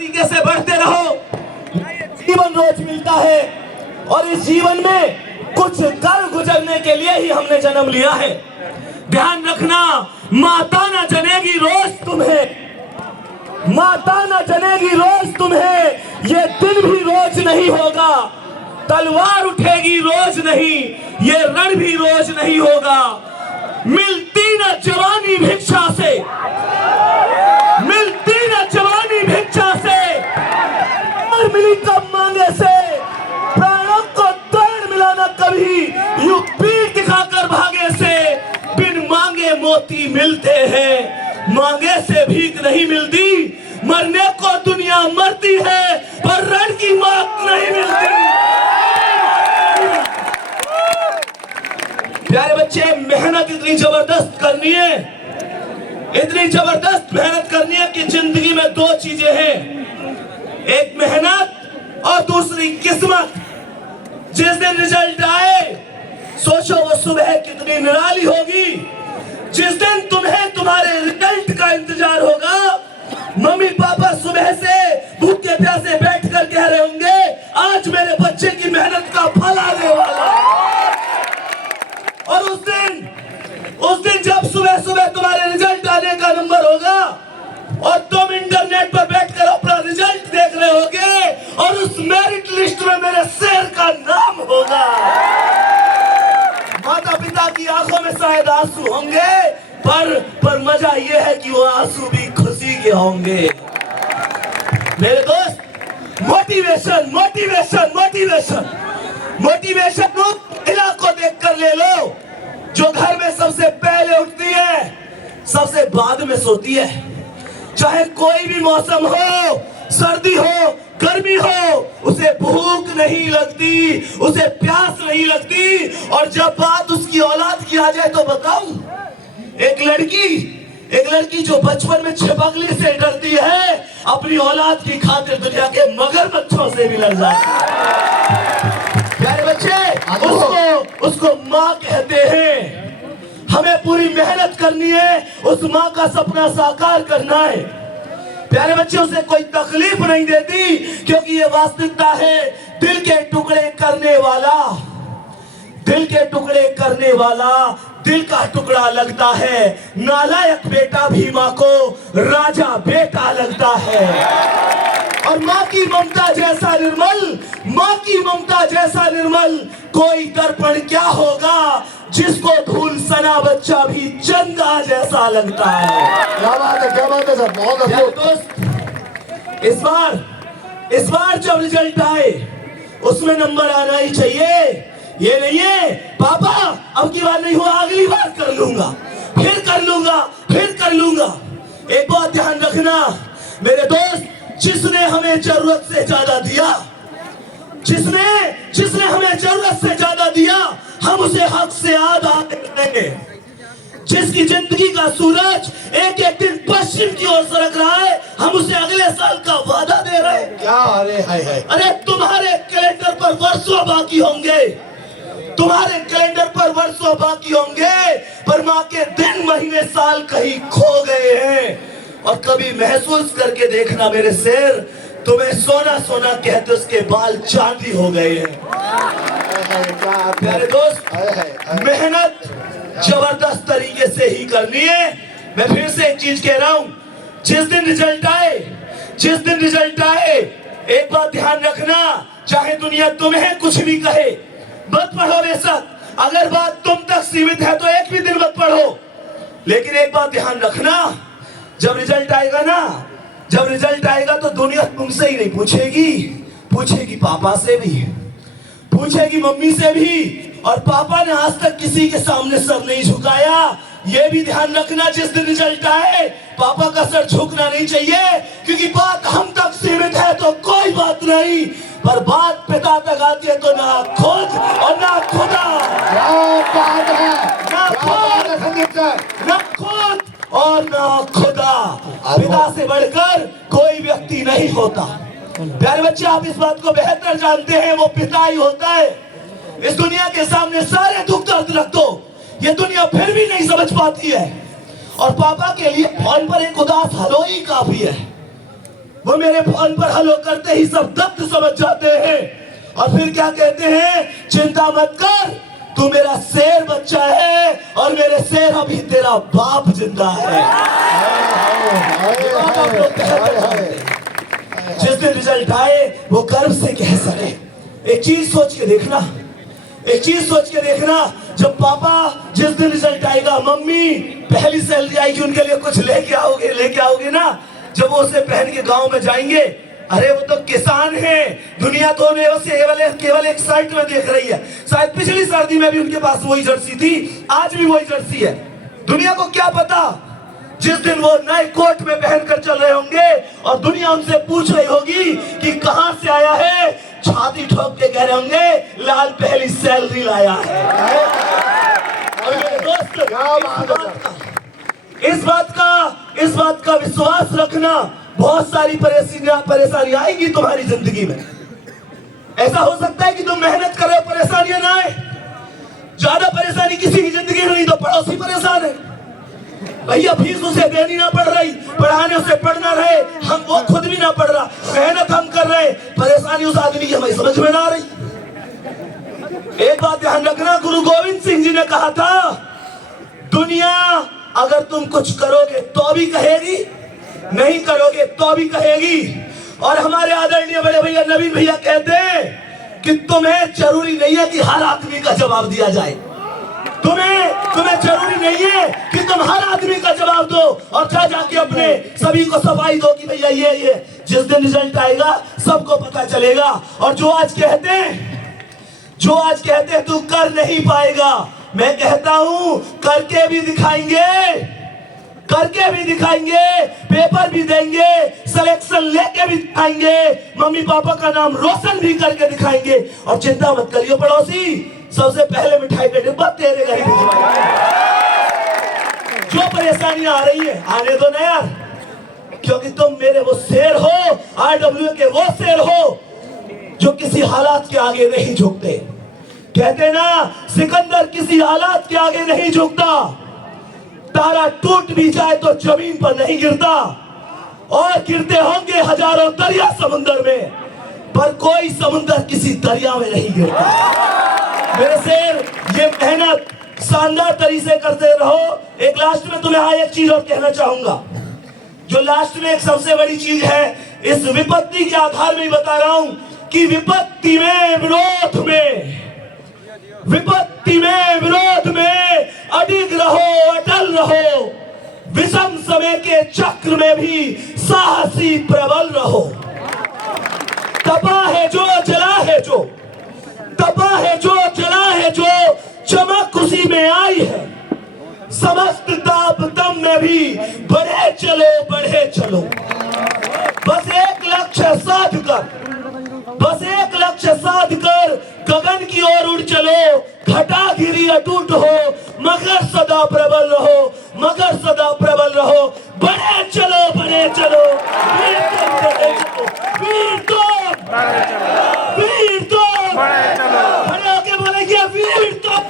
तरीके से बढ़ते रहो। जीवन रोज मिलता है और इस जीवन में कुछ कर गुजरने के लिए ही हमने जन्म लिया है। ध्यान रखना, माता न जनेगी रोज तुम्हें, माता न जनेगी रोज तुम्हें, ये दिन भी रोज नहीं होगा। तलवार उठेगी रोज नहीं, ये रण भी रोज नहीं होगा। मिलती न जवानी भिक्षा से, मिलती न जवानी भिक्षा से, और मिली कब मांगे से। प्राणों को तोड़ मिलाना कभी यूं पीठ दिखाकर भागे से। बिन मांगे मोती मिलते हैं, मांगे से भीख नहीं मिलती। मरने को दुनिया मरती है पर रण की मौत नहीं मिलती। प्यारे बच्चे, मेहनत इतनी जबरदस्त करनी है, इतनी जबरदस्त मेहनत करनी है कि जिंदगी में दो चीजें हैं, एक मेहनत और दूसरी किस्मत। जिस दिन रिजल्ट आए सोचो वो सुबह कितनी निराली होगी। जिस दिन तुम्हें तुम्हारे रिजल्ट का इंतजार होगा, मम्मी पापा सुबह से भूखे प्यासे बैठकर कह रहे होंगे आज मेरे बच्चे की मेहनत का फल आने वाला है। और उस दिन जब सुबह सुबह तुम्हारे रिजल्ट आने का नंबर होगा और तुम इंटरनेट पर बैठकर अपना रिजल्ट देख रहे होगे और उस मेरिट लिस्ट में मेरे शेर का नाम होगा। माता पिता की आंखों में शायद आंसू होंगे पर मजा यह है कि वो आंसू भी खुशी के होंगे। मेरे दोस्त, मोटिवेशन मोटिवेशन मोटिवेशन मोटिवेशन महिला को देखकर ले लो, जो घर में सबसे पहले उठती है, सबसे बाद में सोती है। चाहे कोई भी मौसम हो, सर्दी हो, गर्मी हो, उसे भूख नहीं लगती, उसे प्यास नहीं लगती। और जब बात उसकी औलाद की आ जाए तो बताऊं, एक लड़की जो बचपन में छिपकली से डरती है, अपनी औलाद की खातिर दुनिया के मगरमच्छों से भी लड़ जाती है। प्यारे बच्चे, उसको माँ कहते हैं। हमें पूरी मेहनत करनी है, उस माँ का सपना साकार करना है। प्यारे बच्चे, उसे कोई तकलीफ नहीं देती क्योंकि ये वास्तविकता है। दिल के टुकड़े करने वाला, दिल के टुकड़े करने वाला दिल का टुकड़ा लगता है। नालायक बेटा भी माँ को राजा बेटा लगता है। और माँ की ममता जैसा निर्मल, माँ की ममता जैसा निर्मल कोई दर्पण क्या होगा, जिसको धूल सना बच्चा भी चंदा जैसा लगता है। क्या बात है, क्या बात है सर, बहुत अच्छा। दोस्त, इस बार जब रिजल्ट आए उसमें नंबर आना ही चाहिए। ये नहीं है पापा अब की बार नहीं हुआ, अगली बार कर लूंगा, फिर कर लूंगा, फिर कर लूंगा। एक बात ध्यान रखना मेरे दोस्त, जिसने हमें जरूरत से ज्यादा दिया, जिसने हमें जरूरत से ज्यादा दिया, हम उसे हक से आधा देंगे। जिसकी जिंदगी का सूरज एक एक दिन पश्चिम की ओर सरक रहा है, हम उसे अगले साल का वादा दे रहे हैं। क्या? अरे हाय हाय, अरे तुम्हारे कैलेंडर पर वर्षों बाकी होंगे, तुम्हारे कैलेंडर पर वर्षों बाकी होंगे, पर माँ के दिन महीने साल कहीं खो गए हैं। और कभी महसूस करके देखना मेरे शेर, तुम्हें सोना सोना कहते उसके बाल चांदी हो गए हैं। प्यारे दोस्त, मेहनत जबरदस्त तरीके से ही करनी है। मैं फिर से एक चीज कह रहा हूं, जिस दिन रिजल्ट आए एक बात ध्यान रखना, चाहे दुनिया तुम्हें कुछ भी कहे, मत पढ़ो बेशक। अगर बात तुम तक सीमित है तो एक भी दिन मत पढ़ो, लेकिन एक बात ध्यान रखना, जब रिजल्ट आएगा तो दुनिया तुमसे ही नहीं पूछेगी पापा से भी, पूछेगी मम्मी से भी। और पापा ने आज तक किसी के सामने सर नहीं झुकाया। ये भी ध्यान रखना, जिस दिन रिजल्ट आए पापा का सर झुकना नहीं चाहिए, क्योंकि बात हम तक सीमित है तो कोई बात नहीं, पर बात पिता तक आती है तो ना खुद और ना खुदा। ना खुद और ना खुदा, पिता से बढ़कर कोई व्यक्ति नहीं होता। प्यारे बच्चे, आप इस बात को बेहतर जानते हैं, वो पिता ही होता है। इस दुनिया के सामने सारे दुख दर्द रख दो, ये दुनिया फिर भी नहीं समझ पाती है। और पापा के लिए फोन पर एक उदास हेलो ही काफी है। वो मेरे फोन पर हेलो करते ही सब दत्त समझ जाते हैं और फिर क्या कहते हैं, चिंता मत कर, तू मेरा शेर बच्चा है और मेरे शेर अभी तेरा बाप जिंदा है। आप लोग कहते हैं। जिस दिन रिजल्ट आए वो गर्व से कह सके। एक चीज सोच के देखना, एक चीज सोच के देखना, जब पापा जिस दिन रिजल्ट आएगा, मम्मी पहली सैलरी आएगी उनके लिए कुछ लेके आओगे ना, जब वो उसे पहन के गांव में जाएंगे, अरे वो तो किसान हैं, दुनिया तो उन्हें केवल एक शर्ट में देख रही है। शायद पिछली सर्दी में भी उनके पास वही जर्सी थी, आज भी वही जर्सी है। दुनिया को क्या पता, जिस दिन वो नए कोट में पहनकर चल रहे होंगे और दुनिया उनसे पूछ रही होगी कि कहां से आया है, छाती ठोक के कह रहे होंगे लाल पहली सैलरी लाया है। और मेरे दोस्त, इस बात का विश्वास रखना, बहुत सारी परेशानी आएगी तुम्हारी जिंदगी में। ऐसा हो सकता है कि तुम मेहनत कर रहे हो, परेशानियां ना आए। ज्यादा परेशानी किसी की जिंदगी में नहीं तो पड़ोसी परेशान है, भैया फीस उसे देनी ना पड़ रही, पढ़ाने उसे पढ़ना रहे, हम वो खुद भी ना पढ़ रहा, मेहनत हम कर रहे, परेशानी उस आदमी की हमें समझ में ना आ रही। एक बात ध्यान रखना, गुरु गोविंद सिंह जी ने कहा था, दुनिया अगर तुम कुछ करोगे तो भी कहेगी, नहीं करोगे तो भी कहेगी। और हमारे आदरणीय बड़े भैया नवीन भैया कहते हैं कि तुम्हें जरूरी नहीं है कि हर आदमी का जवाब दिया जाए, तुम्हें जरूरी नहीं है कि तुम हर आदमी का जवाब दो और जाके अपने सभी को सफाई दो कि भैया ये जिस दिन रिजल्ट आएगा सबको पता चलेगा। और जो आज कहते हैं तू कर नहीं पाएगा, मैं कहता हूं करके भी दिखाएंगे, पेपर भी देंगे, सिलेक्शन लेके भी दिखाएंगे, मम्मी पापा का नाम रोशन भी करके दिखाएंगे। और चिंता मत करियो पड़ोसी, सबसे पहले मिठाई का डिब्बा तेरे घर ही भिजवाएंगे। जो परेशानियां आ रही है आने दो ना यार, क्योंकि तुम मेरे वो शेर हो, RW के वो शेर हो जो किसी हालात के आगे नहीं झुकते। कहते ना, सिकंदर किसी हालात के आगे नहीं झुकता, तारा टूट भी जाए तो जमीन पर नहीं गिरता, और गिरते होंगे हजारों दरिया समुंदर में, पर कोई समुंदर किसी दरिया में नहीं गिरता। मेरे शेर, ये मेहनत शानदार तरीके से करते रहो। एक लास्ट में तुम्हें एक चीज और कहना चाहूंगा, जो लास्ट में एक सबसे बड़ी चीज है, इस विपत्ति के आधार में ही बता रहा हूं कि विपत्ति में विरोध में अडिग रहो, अटल रहो, विषम समय के चक्र में भी साहसी प्रबल रहो। तपा है जो जला है जो, तपा है जो जला है जो, चमक खुशी में आई है, समस्त ताप तम में भी बढ़े चलो। बस एक लक्ष्य साध कर गगन की ओर उड़ चलो, घटा घिरी अटूट हो, मगर सदा प्रबल रहो, बढ़े चलो, वीर तुम, खड़े होके बोलेंगे वीर तुम।